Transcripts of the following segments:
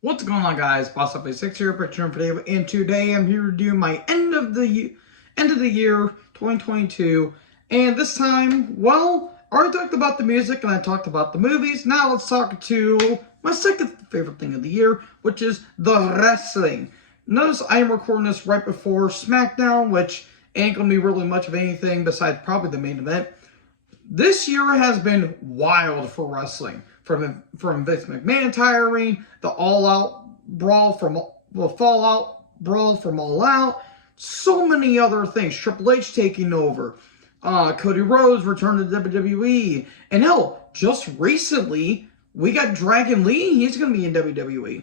What's going on, guys? Boss Up 6 here, Picture for Dave, and today I'm here to do my end of the year 2022. And this time, well, I already talked about the music and I talked about the movies. Now let's talk to my second favorite thing of the year, which is the wrestling. Notice I am recording this right before SmackDown, which ain't gonna be really much of anything besides probably the main event. This year has been wild for wrestling. From Vince McMahon tiring, the all-out brawl from the fallout brawl from All Out, so many other things. Triple H taking over, Cody Rhodes returned to WWE, and hell, just recently we got Dragon Lee. He's going to be in WWE.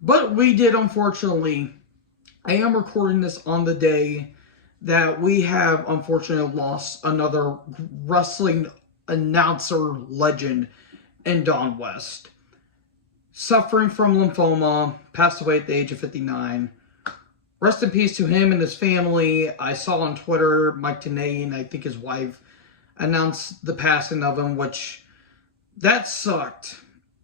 But we did, unfortunately. I am recording this on the day that we have unfortunately lost another wrestling announcer legend in Don West. Suffering from lymphoma, passed away at the age of 59. Rest in peace to him and his family. I saw on Twitter Mike Tenay and I think his wife announced the passing of him, which that sucked.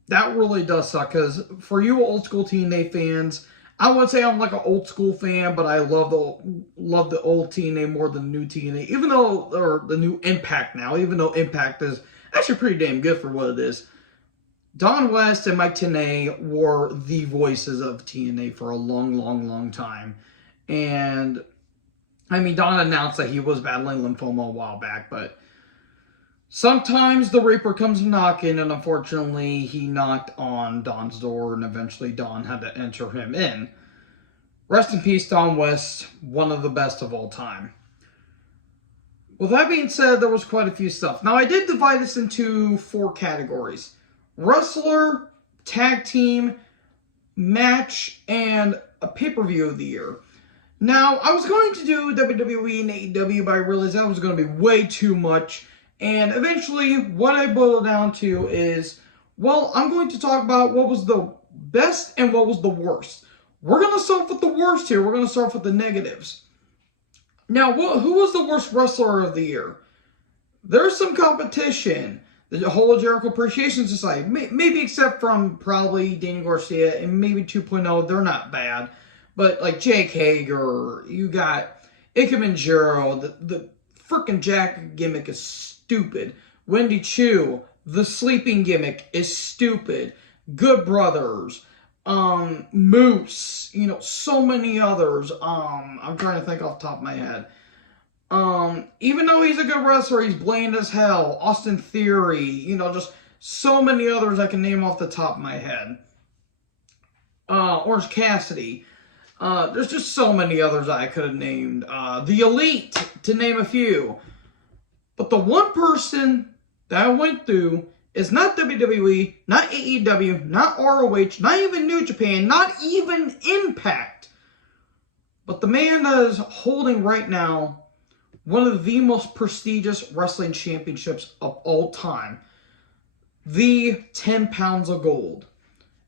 That really does suck, because for you old school TNA fans, I would say I'm like an old school fan, but I love the old TNA more than the new TNA, even though, or the new Impact now, even though Impact is actually pretty damn good for what it is. Don West and Mike Tenay were the voices of TNA for a long time. And, I mean, Don announced that he was battling lymphoma a while back, but sometimes the Reaper comes knocking, and unfortunately, he knocked on Don's door, and eventually Don had to enter him in. Rest in peace, Don West, one of the best of all time. With that being said, there was quite a few stuff. Now, I did divide this into 4 categories: wrestler, tag team, match, and a pay-per-view of the year. Now, I was going to do WWE and AEW, but I realized that was going to be way too much. And eventually, what I boiled down to is, well, I'm going to talk about what was the best and what was the worst. We're going to start with the worst here. We're going to start with the negatives. Now, who was the worst wrestler of the year? There's some competition. The whole Jericho Appreciation Society, maybe except from probably Daniel Garcia and maybe 2.0, they're not bad. But like Jake Hager, you got Ike Manjiro, the freaking Jack gimmick is stupid. Wendy Chu, the sleeping gimmick is stupid. Good Brothers, Moose, so many others. I'm trying to think off the top of my head. Even though he's a good wrestler, he's bland as hell. Austin Theory, just so many others I can name off the top of my head. Orange Cassidy. There's just so many others I could have named. The Elite, to name a few. But the one person that I went through is not WWE, not AEW, not ROH, not even New Japan, not even Impact. But the man that is holding right now one of the most prestigious wrestling championships of all time. The 10 pounds of gold.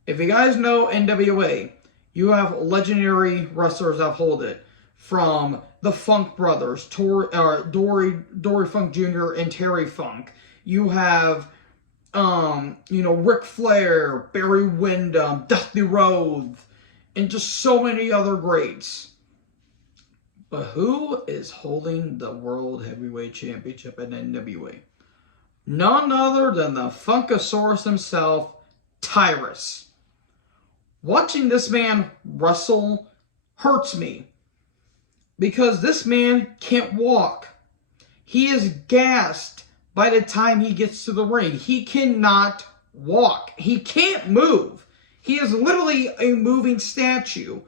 If you guys know NWA, you have legendary wrestlers that hold it. From the Funk Brothers, Dory Funk Jr. and Terry Funk. You have, Ric Flair, Barry Windham, Dusty Rhodes, and just so many other greats. But who is holding the World Heavyweight Championship at NWA? None other than the Funkasaurus himself, Tyrus. Watching this man wrestle hurts me, because this man can't walk. He is gassed by the time he gets to the ring. He cannot walk. He can't move. He is literally a moving statue.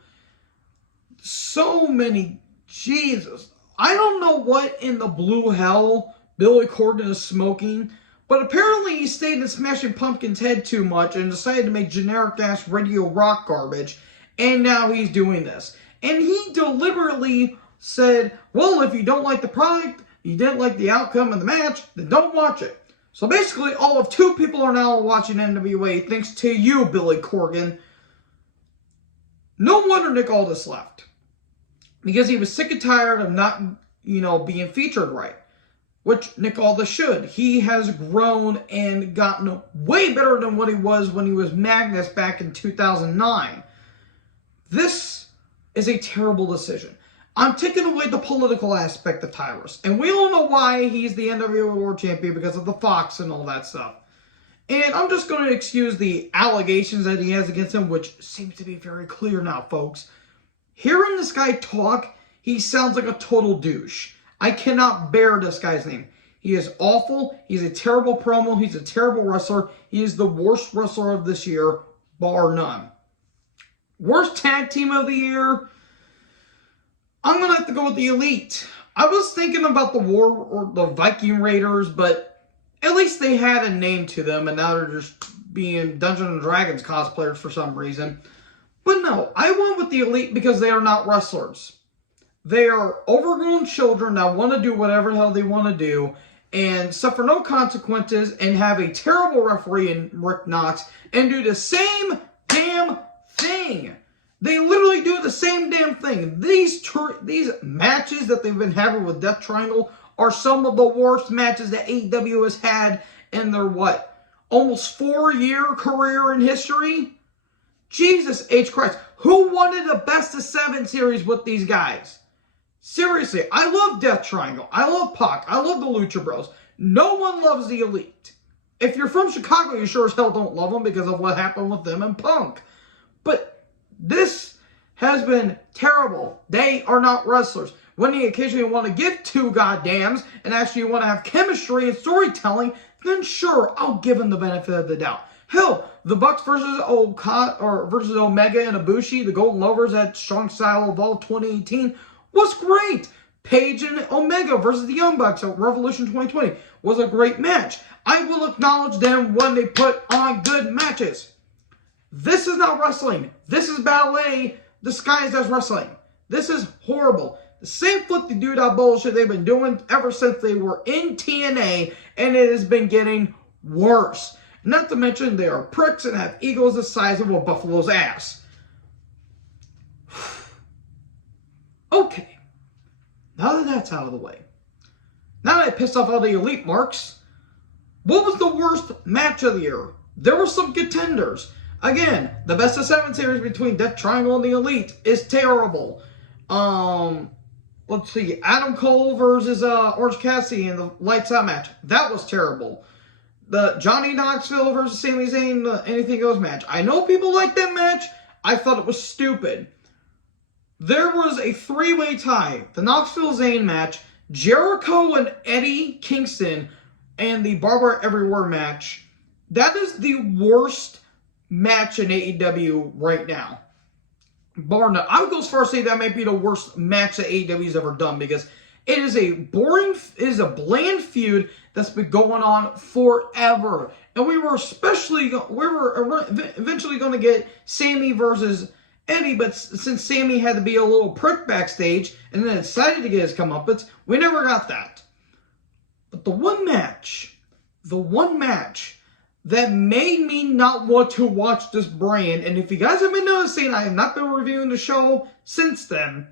So many... Jesus. I don't know what in the blue hell Billy Corgan is smoking, but apparently he stayed in Smashing Pumpkins' head too much and decided to make generic-ass radio rock garbage, and now he's doing this. And he deliberately said, well, if you don't like the product, you didn't like the outcome of the match, then don't watch it. So basically, all of 2 people are now watching NWA thanks to you, Billy Corgan. No wonder Nick Aldis left, because he was sick and tired of not, being featured right. which Nick Aldis should. He has grown and gotten way better than what he was when he was Magnus back in 2009. This is a terrible decision. I'm taking away the political aspect of Tyrus. And we all know why he's the NWA World Champion, because of the Fox and all that stuff. And I'm just going to excuse the allegations that he has against him, which seems to be very clear now, folks. Hearing this guy talk, he sounds like a total douche. I cannot bear this guy's name. He is awful. He's a terrible promo. He's a terrible wrestler. He is the worst wrestler of this year, bar none. Worst tag team of the year? I'm going to have to go with the Elite. I was thinking about the Viking Raiders, but at least they had a name to them, and now they're just being Dungeons & Dragons cosplayers for some reason. But no, I went with the Elite because they are not wrestlers. They are overgrown children that want to do whatever the hell they want to do and suffer no consequences and have a terrible referee in Rick Knox and do the same damn thing. They literally do the same damn thing. These matches that they've been having with Death Triangle are some of the worst matches that AEW has had in their, almost 4-year career in history? Jesus H. Christ. Who wanted a best of 7 series with these guys? Seriously, I love Death Triangle. I love Pac. I love the Lucha Bros. No one loves the Elite. If you're from Chicago, you sure as hell don't love them because of what happened with them and Punk. But this has been terrible. They are not wrestlers. When you occasionally want to give two goddams and actually want to have chemistry and storytelling, then sure, I'll give them the benefit of the doubt. Hell, the Bucks versus Omega and Ibushi, the Golden Lovers at Strong Style Evolve 2018, was great. Page and Omega versus the Young Bucks at Revolution 2020 was a great match. I will acknowledge them when they put on good matches. This is not wrestling. This is ballet disguised as wrestling. This is horrible. The same flip-the-doo-dah bullshit they've been doing ever since they were in TNA, and it has been getting worse. Not to mention they are pricks and have egos the size of a buffalo's ass. Okay. Now that that's out of the way. Now that I pissed off all the Elite marks, what was the worst match of the year? There were some contenders. Again, the best of 7 series between Death Triangle and the Elite is terrible. Let's see, Adam Cole versus Orange Cassidy in the Lights Out match. That was terrible. The Johnny Knoxville versus Sami Zayn Anything Goes match. I know people like that match. I thought it was stupid. There was a 3-way tie. The Knoxville-Zayn match, Jericho and Eddie Kingston, and the Barbara Everywhere match. That is the worst match in AEW right now. Bar none. I would go as far as say that might be the worst match that AEW's ever done, because it is a bland feud that's been going on forever. And we were eventually going to get Sammy versus Eddie, but since Sammy had to be a little prick backstage and then decided to get his comeuppance, we never got that. But the one match that made me not want to watch this brand, and if you guys have been noticing, I have not been reviewing the show since then,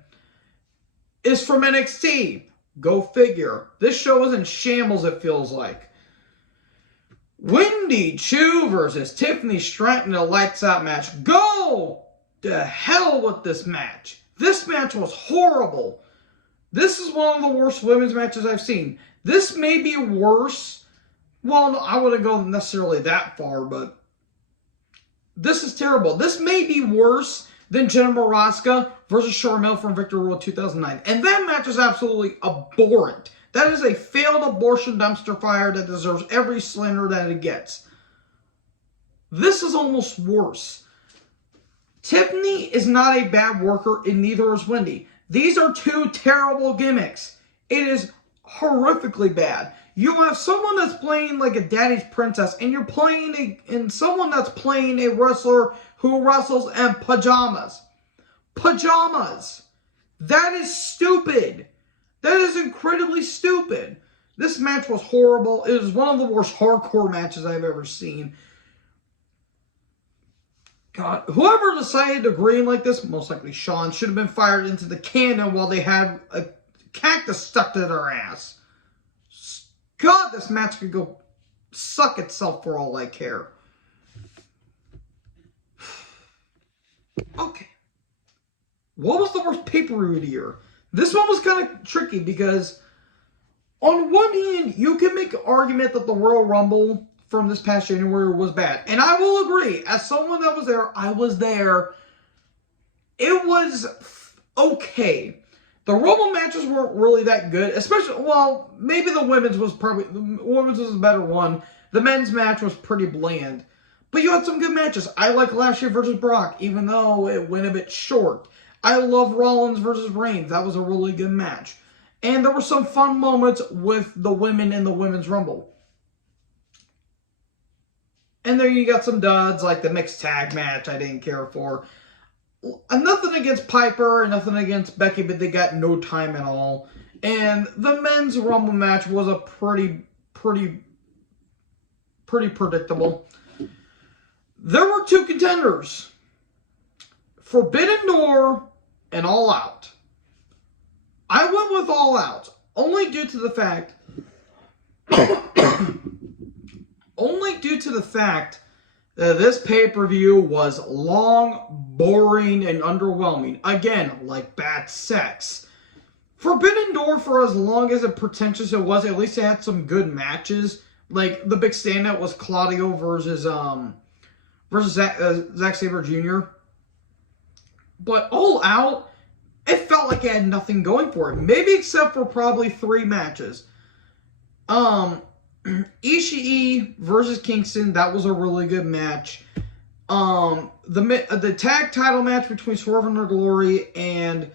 is from NXT. Go figure. This show is in shambles, it feels like. Wendy Choo versus Tiffany Stratton in a Lights Out match. Go to hell with this match. This match was horrible. This is one of the worst women's matches I've seen. This may be worse. Well, no, I wouldn't go necessarily that far, but this is terrible. This may be worse than Jenna Maraska versus Sharmell from Victory Road 2009. And that match is absolutely abhorrent. That is a failed abortion dumpster fire that deserves every slander that it gets. This is almost worse. Tiffany is not a bad worker, and neither is Wendy. These are two terrible gimmicks. It is horrifically bad. You have someone that's playing like a daddy's princess, and you're playing someone that's playing a wrestler who wrestles in pajamas. Pajamas. That is stupid. That is incredibly stupid. This match was horrible. It was one of the worst hardcore matches I've ever seen. God, whoever decided to green like this, most likely Sean, should have been fired into the cannon while they had a cactus stuck to their ass. God, this match could go suck itself for all I care. Okay. What was the worst pay-per-view of the year? This one was kind of tricky because on one hand, you can make an argument that the Royal Rumble from this past January was bad. And I will agree, as someone that was there, I was there. It was okay. The Rumble matches weren't really that good, especially, well, maybe the women's was a better one. The men's match was pretty bland. But you had some good matches. I like Lashley versus Brock, even though it went a bit short. I love Rollins versus Reigns. That was a really good match. And there were some fun moments with the women in the Women's Rumble. And there you got some duds, like the mixed tag match I didn't care for. Nothing against Piper and nothing against Becky, but they got no time at all. And the men's Rumble match was a pretty predictable. There were two contenders. Forbidden Door and All Out. I went with All Out, only due to the fact that this pay-per-view was long, boring, and underwhelming. Again, like bad sex. Forbidden Door, for as long as it pretentious it was, at least it had some good matches. Like, the big standout was Claudio versus Zack Sabre Jr. But All Out, it felt like it had nothing going for it. Maybe except for probably 3 matches. Ishii versus Kingston, that was a really good match. The tag title match between Swerve and Glory and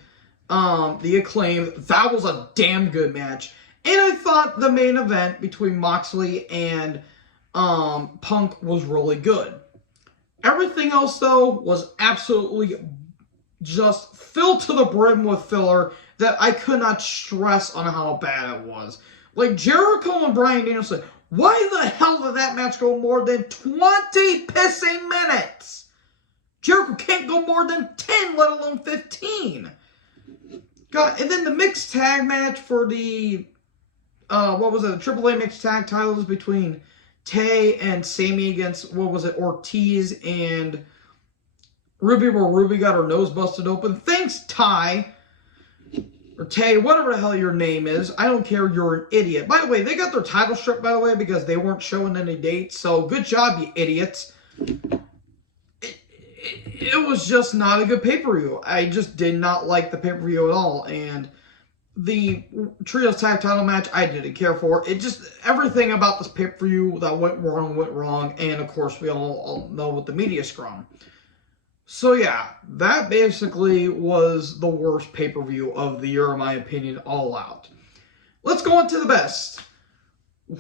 the Acclaim, that was a damn good match. And I thought the main event between Moxley and Punk was really good. Everything else, though, was absolutely just filled to the brim with filler that I could not stress on how bad it was. Like Jericho and Bryan Danielson, why the hell did that match go more than 20 pissing minutes? Jericho can't go more than 10, let alone 15. God, and then the mixed tag match for the, the AAA mixed tag titles between Tay and Sammy against, Ortiz and Ruby, where Ruby got her nose busted open. Thanks, Ty. Or Tay, whatever the hell your name is. I don't care, you're an idiot. By the way, they got their title stripped, by the way, because they weren't showing any dates. So, good job, you idiots. It was just not a good pay-per-view. I just did not like the pay-per-view at all. And the Trios Tag Title match, I didn't care for. It just, everything about this pay-per-view that went wrong. And, of course, we all know with the media scrum. So yeah, that basically was the worst pay-per-view of the year, in my opinion, All Out. Let's go on to the best.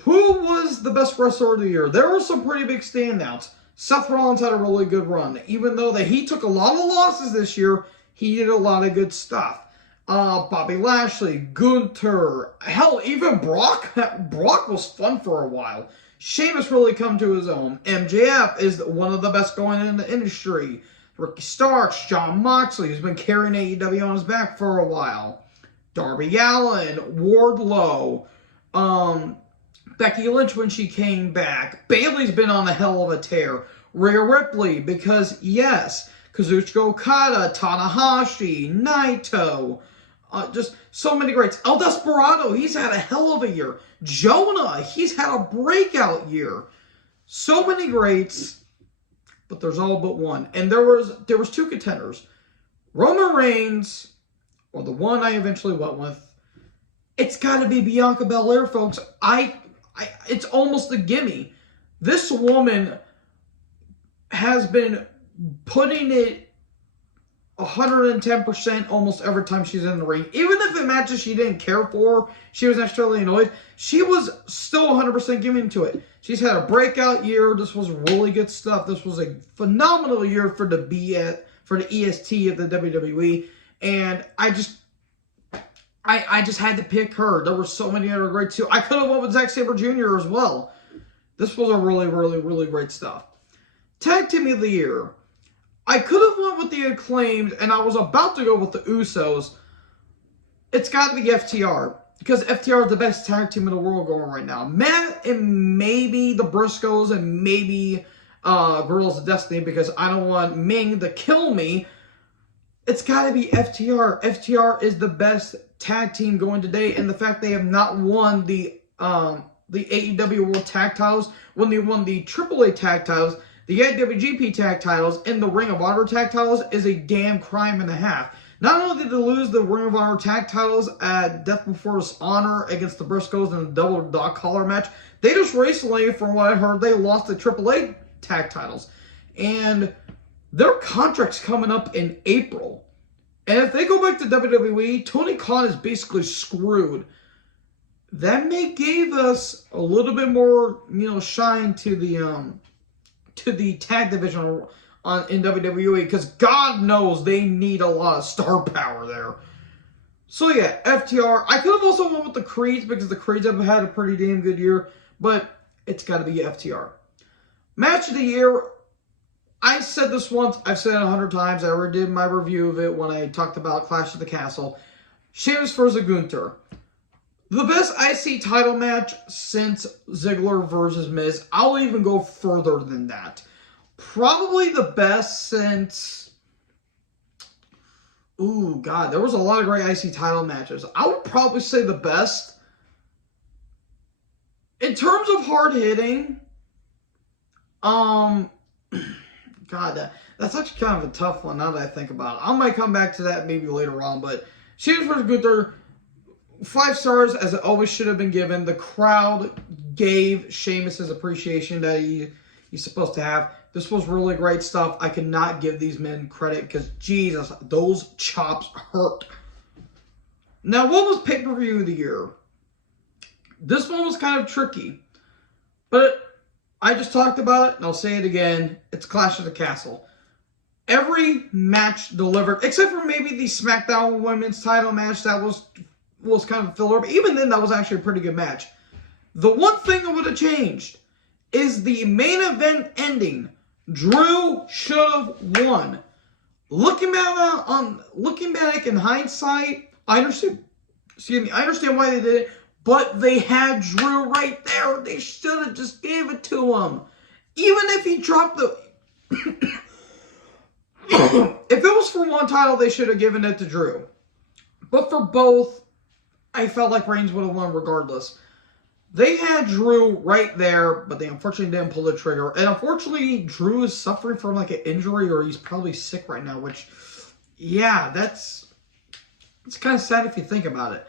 Who was the best wrestler of the year? There were some pretty big standouts. Seth Rollins had a really good run. Even though he took a lot of losses this year, he did a lot of good stuff. Bobby Lashley, Gunther, hell, even Brock. Brock was fun for a while. Sheamus really come to his own. MJF is one of the best going in the industry. Ricky Starks, Jon Moxley, who's been carrying AEW on his back for a while. Darby Allin, Wardlow, Becky Lynch when she came back. Bayley's been on a hell of a tear. Rhea Ripley, because yes, Kazuchika Okada, Tanahashi, Naito, just so many greats. El Desperado, he's had a hell of a year. Jonah, he's had a breakout year. So many greats. But there's all but one. And there was 2 contenders. Roman Reigns, or the one I eventually went with. It's got to be Bianca Belair, folks. It's almost a gimme. This woman has been putting it 110% almost every time she's in the ring. Even if it matches she didn't care for, she was extremely annoyed, she was still 100% giving to it. She's had a breakout year. This was really good stuff. This was a phenomenal year for the EST of the WWE. And I just had to pick her. There were so many other great too. I could have went with Zack Sabre Jr. as well. This was a really great stuff. Tag Team of the Year. I could have went with the Acclaimed, and I was about to go with the Usos. It's got to be FTR. because FTR is the best tag team in the world going right now. Matt and maybe the Briscoes and maybe Guerrillas of Destiny, because I don't want Ming to kill me. It's got to be FTR. FTR is the best tag team going today, and the fact they have not won the AEW World Tag Titles, when they won the AAA Tag Titles, the IWGP Tag Titles, and the Ring of Honor Tag Titles is a damn crime and a half. Not only did they lose the Ring of Honor Tag Titles at Death Before Dishonor against the Briscoes in a double dog collar match, they just recently, from what I heard, they lost the AAA Tag Titles. And their contract's coming up in April. And if they go back to WWE, Tony Khan is basically screwed. That may give us a little bit more, shine to the tag division in WWE, because God knows they need a lot of star power there. So yeah, FTR. I could have also went with the Creeds, because the Creeds have had a pretty damn good year, but it's got to be FTR. Match of the year. I said this once, I've said it 100 times. I already did my review of it when I talked about Clash of the Castle. Sheamus versus Gunther. The best IC title match since Ziggler versus Miz. I'll even go further than that. Probably the best since... Ooh, God, there was a lot of great IC title matches. I would probably say the best. In terms of hard-hitting, God, that's actually kind of a tough one now that I think about it. I might come back to that maybe later on, but Sheamus vs. Gunther, 5 stars as it always should have been given. The crowd gave Sheamus his appreciation that he's supposed to have. This was really great stuff. I cannot give these men credit because, Jesus, those chops hurt. Now, what was pay-per-view of the year? This one was kind of tricky, but I just talked about it, and I'll say it again. It's Clash of the Castle. Every match delivered, except for maybe the SmackDown Women's title match that was kind of a filler. But even then, that was actually a pretty good match. The one thing that would have changed is the main event ending. Drew should have won. Looking back in hindsight, I understand why they did it. But they had Drew right there. They should have just gave it to him. Even if he dropped the... If it was for one title, they should have given it to Drew. But for both, I felt like Reigns would have won regardless. They had Drew right there, but they unfortunately didn't pull the trigger. And unfortunately, Drew is suffering from like an injury, or he's probably sick right now, which, yeah, it's kind of sad if you think about it.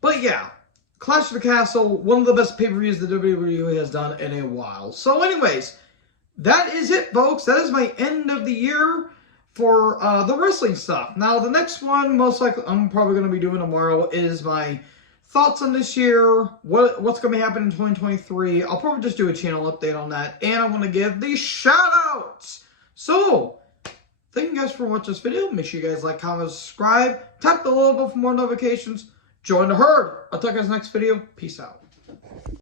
But yeah. Clash of the Castle, one of the best pay-per-views the WWE has done in a while. So anyways, that is it, folks. That is my end of the year for the wrestling stuff. Now, the next one, most likely, I'm probably going to be doing tomorrow, is my thoughts on this year, what's going to be happening in 2023. I'll probably just do a channel update on that, and I'm going to give the shout-outs. So, thank you guys for watching this video. Make sure you guys like, comment, subscribe. Tap the little bell for more notifications. Join the herd. I'll talk to you guys next video. Peace out.